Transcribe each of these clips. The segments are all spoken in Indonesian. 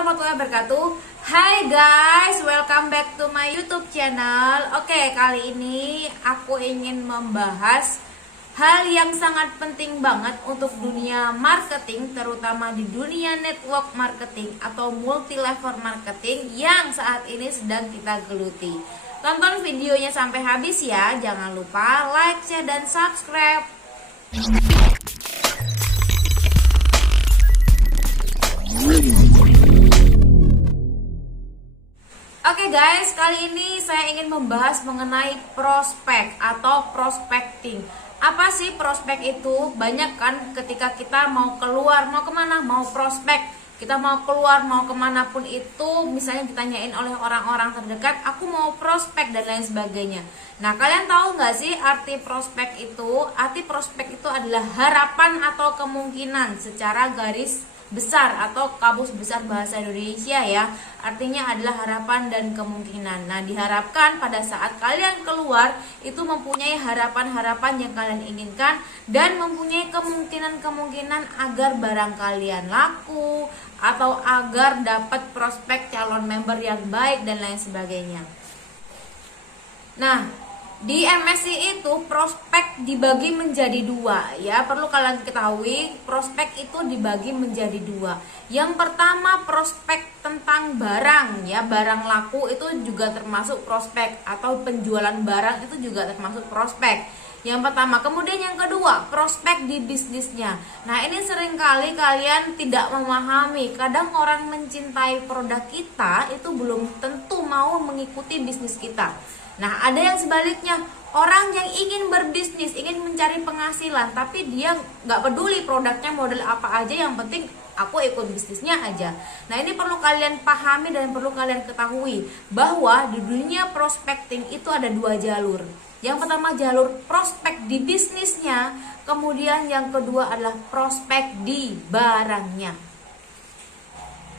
warahmatullahi wabarakatuh. Hai guys, welcome back to my YouTube channel. Oke, kali ini aku ingin membahas hal yang sangat penting banget untuk dunia marketing, terutama di dunia network marketing atau multi level marketing yang saat ini sedang kita geluti. Tonton videonya sampai habis ya. Jangan lupa like, share, dan subscribe. Oke guys, kali ini saya ingin membahas mengenai prospek atau prospecting. Apa sih prospek itu? Banyak kan ketika kita mau keluar, mau kemana? Mau prospek. Kita mau keluar, mau kemanapun itu, misalnya ditanyain oleh orang-orang terdekat, aku mau prospek dan lain sebagainya. Nah, kalian tahu nggak sih arti prospek itu? Arti prospek itu adalah harapan atau kemungkinan secara garis besar atau kamus besar bahasa Indonesia ya. Artinya adalah harapan dan kemungkinan. Nah, diharapkan pada saat kalian keluar itu mempunyai harapan-harapan yang kalian inginkan dan mempunyai kemungkinan-kemungkinan agar barang kalian laku atau agar dapat prospek calon member yang baik dan lain sebagainya. Nah, di MSI itu prospek dibagi menjadi dua ya. Perlu kalian ketahui, prospek itu dibagi menjadi dua. Yang pertama prospek tentang barang ya, barang laku itu juga termasuk prospek, atau penjualan barang itu juga termasuk prospek. Yang pertama, kemudian yang kedua prospek di bisnisnya. Nah, ini seringkali kalian tidak memahami. Kadang orang mencintai produk kita itu belum tentu mau mengikuti bisnis kita. Nah, ada yang sebaliknya, orang yang ingin berbisnis, ingin mencari penghasilan, tapi dia nggak peduli produknya model apa aja, yang penting aku ikut bisnisnya aja. Nah, ini perlu kalian pahami dan perlu kalian ketahui bahwa di dunia prospecting itu ada dua jalur. Yang pertama jalur prospek di bisnisnya, kemudian yang kedua adalah prospek di barangnya.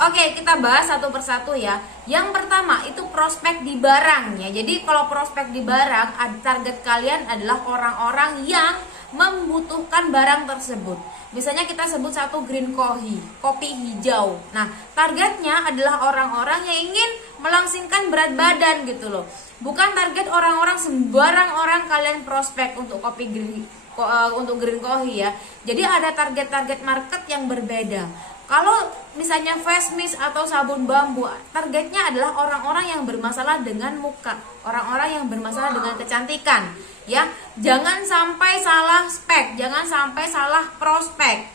Oke, kita bahas satu persatu ya. Yang pertama itu prospek di barangnya. Jadi kalau prospek di barang, target kalian adalah orang-orang yang membutuhkan barang tersebut. Misalnya kita sebut satu green coffee, kopi hijau. Nah, targetnya adalah orang-orang yang ingin melangsingkan berat badan gitu loh. Bukan target orang-orang sembarang orang kalian prospek untuk kopi green, untuk green coffee ya. Jadi ada target-target market yang berbeda. Kalau misalnya face mist atau sabun bambu, targetnya adalah orang-orang yang bermasalah dengan muka, orang-orang yang bermasalah dengan kecantikan. Ya, jangan sampai salah spek, jangan sampai salah prospek.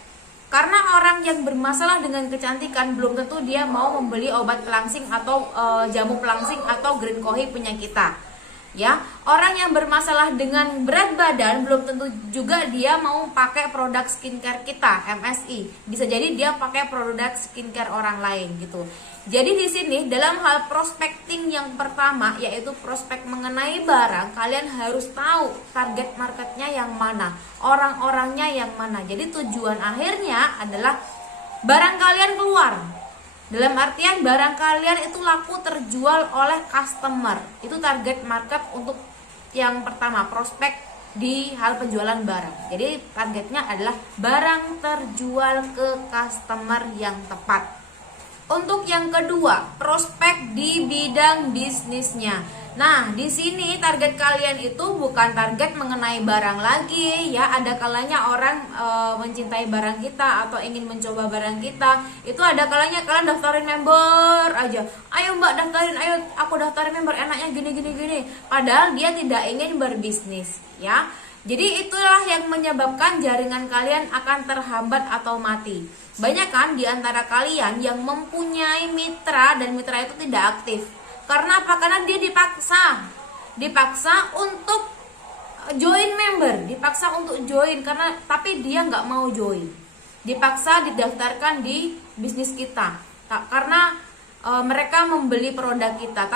Karena orang yang bermasalah dengan kecantikan belum tentu dia mau membeli obat pelangsing atau jamu pelangsing atau green coffee punya kita. Ya, orang yang bermasalah dengan berat badan belum tentu juga dia mau pakai produk skincare kita, MSI. Bisa jadi dia pakai produk skincare orang lain gitu. Jadi di sini dalam hal prospecting yang pertama yaitu prospek mengenai barang, kalian harus tahu target marketnya yang mana, orang-orangnya yang mana. Jadi tujuan akhirnya adalah barang kalian keluar. Dalam artian barang kalian itu laku terjual oleh customer. Itu target market untuk yang pertama, prospek di hal penjualan barang. Jadi targetnya adalah barang terjual ke customer yang tepat. Untuk yang kedua, prospek di bidang bisnisnya. Nah, di sini target kalian itu bukan target mengenai barang lagi ya. Ada kalanya orang mencintai barang kita atau ingin mencoba barang kita. Itu ada kalanya kalian daftarin member aja. Ayo Mbak daftarin, ayo aku daftarin member, enaknya gini. Padahal dia tidak ingin berbisnis ya. Jadi itulah yang menyebabkan jaringan kalian akan terhambat atau mati. Banyak kan di antara kalian yang mempunyai mitra dan mitra itu tidak aktif. Karena apa? Karena dia dipaksa untuk join member, dipaksa untuk join tapi dia nggak mau join. Dipaksa didaftarkan di bisnis kita, karena mereka membeli produk kita,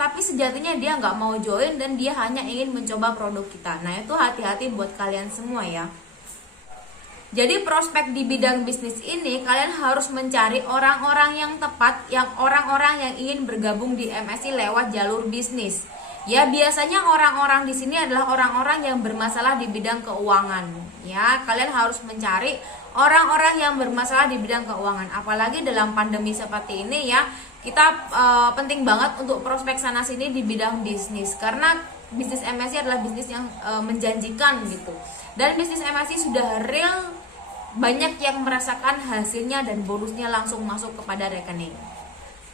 tapi sejatinya dia nggak mau join dan dia hanya ingin mencoba produk kita. Nah, itu hati-hati buat kalian semua ya. Jadi prospek di bidang bisnis ini kalian harus mencari orang-orang yang tepat, yang orang-orang yang ingin bergabung di MSI lewat jalur bisnis. Ya, biasanya orang-orang di sini adalah orang-orang yang bermasalah di bidang keuangan. Ya, kalian harus mencari orang-orang yang bermasalah di bidang keuangan. Apalagi dalam pandemi seperti ini ya, kita penting banget untuk prospek sana sini di bidang bisnis, karena bisnis MSI adalah bisnis yang menjanjikan gitu. Dan bisnis MSI sudah real, banyak yang merasakan hasilnya dan bonusnya langsung masuk kepada rekening.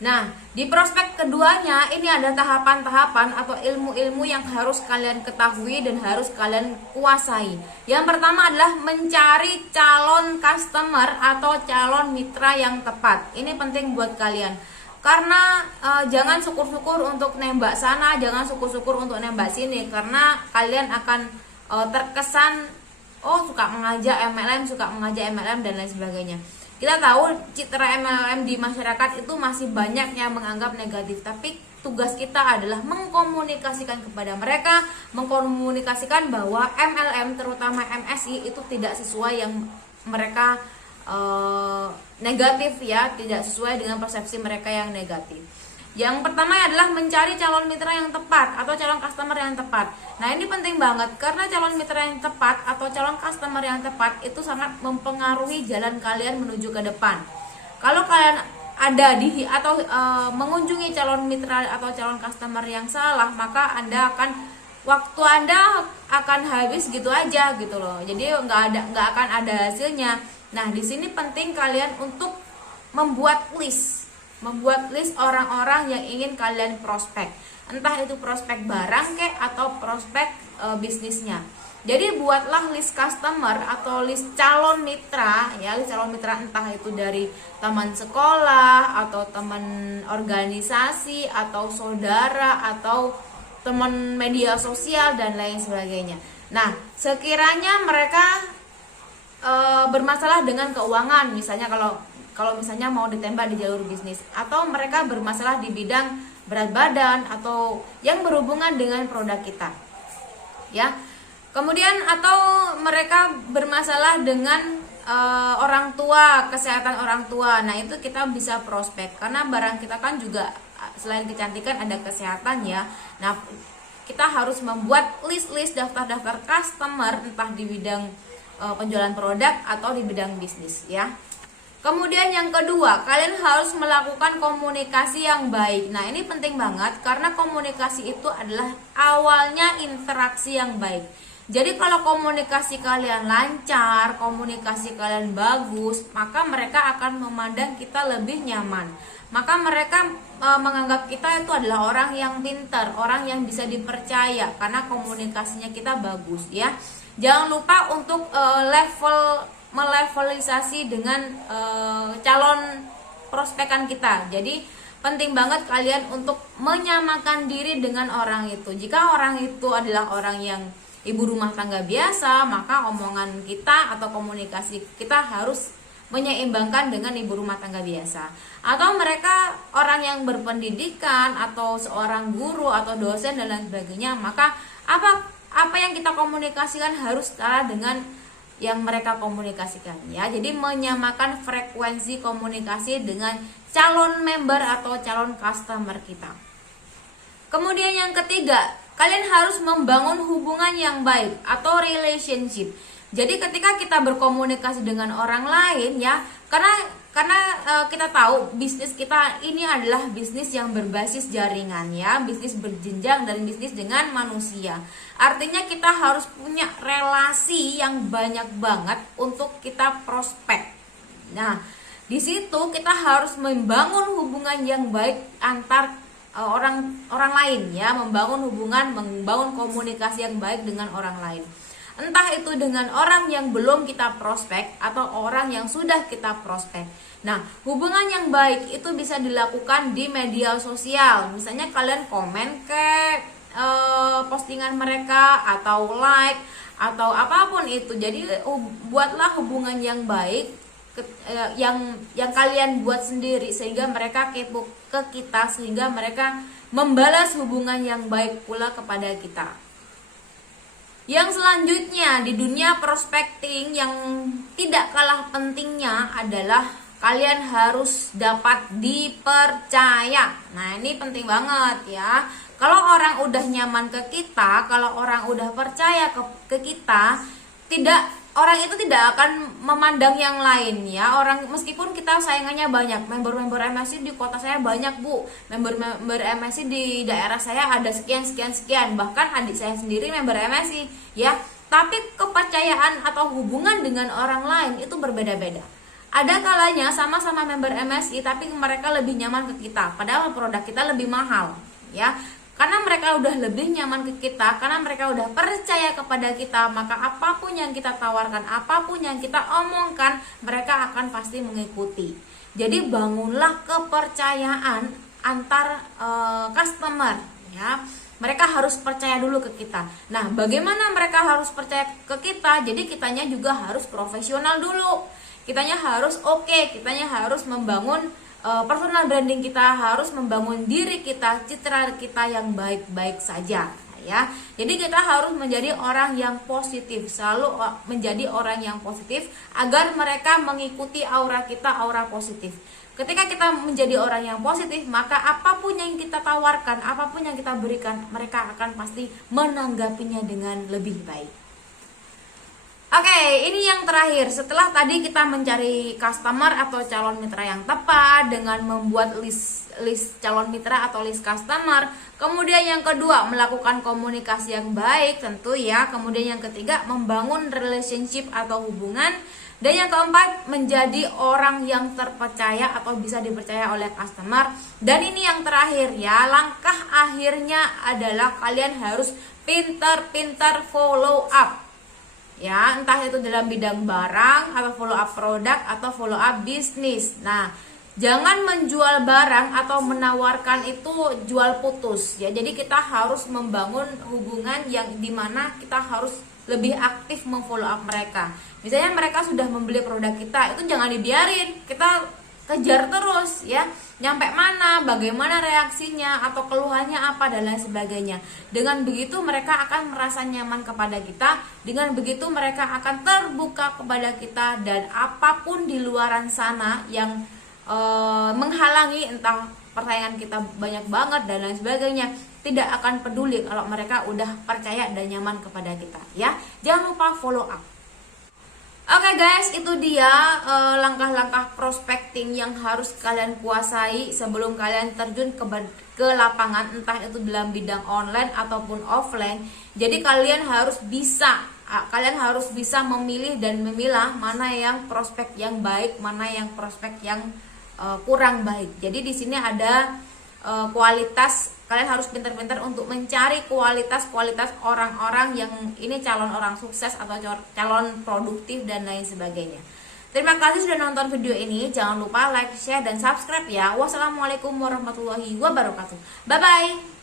Nah, di prospek keduanya ini ada tahapan-tahapan atau ilmu-ilmu yang harus kalian ketahui dan harus kalian kuasai. Yang pertama adalah mencari calon customer atau calon mitra yang tepat. Ini penting buat kalian. Karena jangan syukur-syukur untuk nembak sana, jangan syukur-syukur untuk nembak sini, karena kalian akan terkesan suka mengajak MLM dan lain sebagainya. Kita tahu citra MLM di masyarakat itu masih banyak yang menganggap negatif, tapi tugas kita adalah mengkomunikasikan kepada mereka, mengkomunikasikan bahwa MLM terutama MSI itu tidak sesuai yang mereka negatif ya, tidak sesuai dengan persepsi mereka yang negatif. Yang pertama adalah mencari calon mitra yang tepat atau calon customer yang tepat. Nah, ini penting banget karena calon mitra yang tepat atau calon customer yang tepat itu sangat mempengaruhi jalan kalian menuju ke depan. Kalau kalian ada di atau mengunjungi calon mitra atau calon customer yang salah, maka waktu Anda akan habis gitu aja gitu loh. Jadi nggak akan ada hasilnya. Nah, di sini penting kalian untuk membuat list orang-orang yang ingin kalian prospek, entah itu prospek barang atau prospek bisnisnya. Jadi buatlah list customer atau list calon mitra ya, list calon mitra entah itu dari teman sekolah atau teman organisasi atau saudara atau teman media sosial dan lain sebagainya. Nah, sekiranya mereka bermasalah dengan keuangan, misalnya kalau misalnya mau ditembak di jalur bisnis, atau mereka bermasalah di bidang berat badan atau yang berhubungan dengan produk kita ya. Kemudian atau mereka bermasalah dengan orang tua, kesehatan orang tua. Nah, itu kita bisa prospek karena barang kita kan juga selain kecantikan ada kesehatan ya. Nah, kita harus membuat list daftar customer entah di bidang penjualan produk atau di bidang bisnis ya. Kemudian yang kedua, kalian harus melakukan komunikasi yang baik. Nah, ini penting banget karena komunikasi itu adalah awalnya interaksi yang baik. Jadi kalau komunikasi kalian lancar, komunikasi kalian bagus, maka mereka akan memandang kita lebih nyaman. Maka mereka menganggap kita itu adalah orang yang pintar, orang yang bisa dipercaya karena komunikasinya kita bagus ya. Jangan lupa untuk melevelisasi dengan calon prospekan kita. Jadi penting banget kalian untuk menyamakan diri dengan orang itu. Jika orang itu adalah orang yang ibu rumah tangga biasa, maka omongan kita atau komunikasi kita harus menyeimbangkan dengan ibu rumah tangga biasa. Atau mereka orang yang berpendidikan atau seorang guru atau dosen dan lain sebagainya, maka apa yang kita komunikasikan harus setara dengan yang mereka komunikasikan ya. Jadi menyamakan frekuensi komunikasi dengan calon member atau calon customer kita. Kemudian yang ketiga, kalian harus membangun hubungan yang baik atau relationship. Jadi ketika kita berkomunikasi dengan orang lain ya, karena kita tahu bisnis kita ini adalah bisnis yang berbasis jaringan ya, bisnis berjenjang dan bisnis dengan manusia. Artinya kita harus punya relasi yang banyak banget untuk kita prospek. Nah, di situ kita harus membangun hubungan yang baik antar orang lain ya, membangun komunikasi yang baik dengan orang lain. Entah itu dengan orang yang belum kita prospek atau orang yang sudah kita prospek. Nah, hubungan yang baik itu bisa dilakukan di media sosial. Misalnya kalian komen ke postingan mereka atau like atau apapun itu. Jadi buatlah hubungan yang baik yang kalian buat sendiri sehingga mereka kepo ke kita, sehingga mereka membalas hubungan yang baik pula kepada kita. Yang selanjutnya di dunia prospecting yang tidak kalah pentingnya adalah kalian harus dapat dipercaya. Nah, ini penting banget ya. Kalau orang udah nyaman ke kita, kalau orang udah percaya ke kita, orang itu tidak akan memandang yang lain ya. Orang meskipun kita saingannya banyak, member-member MSI di kota saya banyak Bu, member MSI di daerah saya ada sekian, bahkan adik saya sendiri member MSI ya. Tapi kepercayaan atau hubungan dengan orang lain itu berbeda-beda. Ada kalanya sama-sama member MSI tapi mereka lebih nyaman ke kita, padahal produk kita lebih mahal ya. Karena mereka udah lebih nyaman ke kita, karena mereka udah percaya kepada kita, maka apapun yang kita tawarkan, apapun yang kita omongkan, mereka akan pasti mengikuti. Jadi bangunlah kepercayaan antar customer ya. Mereka harus percaya dulu ke kita. Nah, bagaimana mereka harus percaya ke kita? Jadi kitanya juga harus profesional dulu. Kitanya harus kitanya harus membangun personal branding kita, harus membangun diri kita, citra kita yang baik-baik saja ya. Jadi kita harus menjadi orang yang positif, selalu menjadi orang yang positif agar mereka mengikuti aura kita, aura positif. Ketika kita menjadi orang yang positif, maka apapun yang kita tawarkan, apapun yang kita berikan, mereka akan pasti menanggapinya dengan lebih baik. Oke, ini yang terakhir. Setelah tadi kita mencari customer atau calon mitra yang tepat dengan membuat list calon mitra atau list customer. Kemudian yang kedua, melakukan komunikasi yang baik tentu ya. Kemudian yang ketiga, membangun relationship atau hubungan. Dan yang keempat, menjadi orang yang terpercaya atau bisa dipercaya oleh customer. Dan ini yang terakhir ya, langkah akhirnya adalah kalian harus pintar-pintar follow up. Ya, entah itu dalam bidang barang atau follow up produk atau follow up bisnis. Nah, jangan menjual barang atau menawarkan itu jual putus ya. Jadi kita harus membangun hubungan yang dimana kita harus lebih aktif memfollow up mereka. Misalnya mereka sudah membeli produk kita, itu jangan dibiarin, kita kejar terus ya, nyampe mana, bagaimana reaksinya atau keluhannya apa dan lain sebagainya. Dengan begitu mereka akan merasa nyaman kepada kita, dengan begitu mereka akan terbuka kepada kita, dan apapun di luaran sana yang menghalangi, entah persaingan kita banyak banget dan lain sebagainya, tidak akan peduli kalau mereka udah percaya dan nyaman kepada kita ya. Jangan lupa follow up. Oke guys, itu dia langkah-langkah prospecting yang harus kalian kuasai sebelum kalian terjun ke lapangan, entah itu dalam bidang online ataupun offline. Jadi kalian harus bisa memilih dan memilah mana yang prospek yang baik, mana yang prospek yang kurang baik. Jadi di sini ada kualitas, kalian harus pintar-pintar untuk mencari kualitas orang-orang yang ini calon orang sukses atau calon produktif dan lain sebagainya. Terima kasih sudah nonton video ini. Jangan lupa like, share, dan subscribe ya. Wassalamualaikum warahmatullahi wabarakatuh. Bye bye.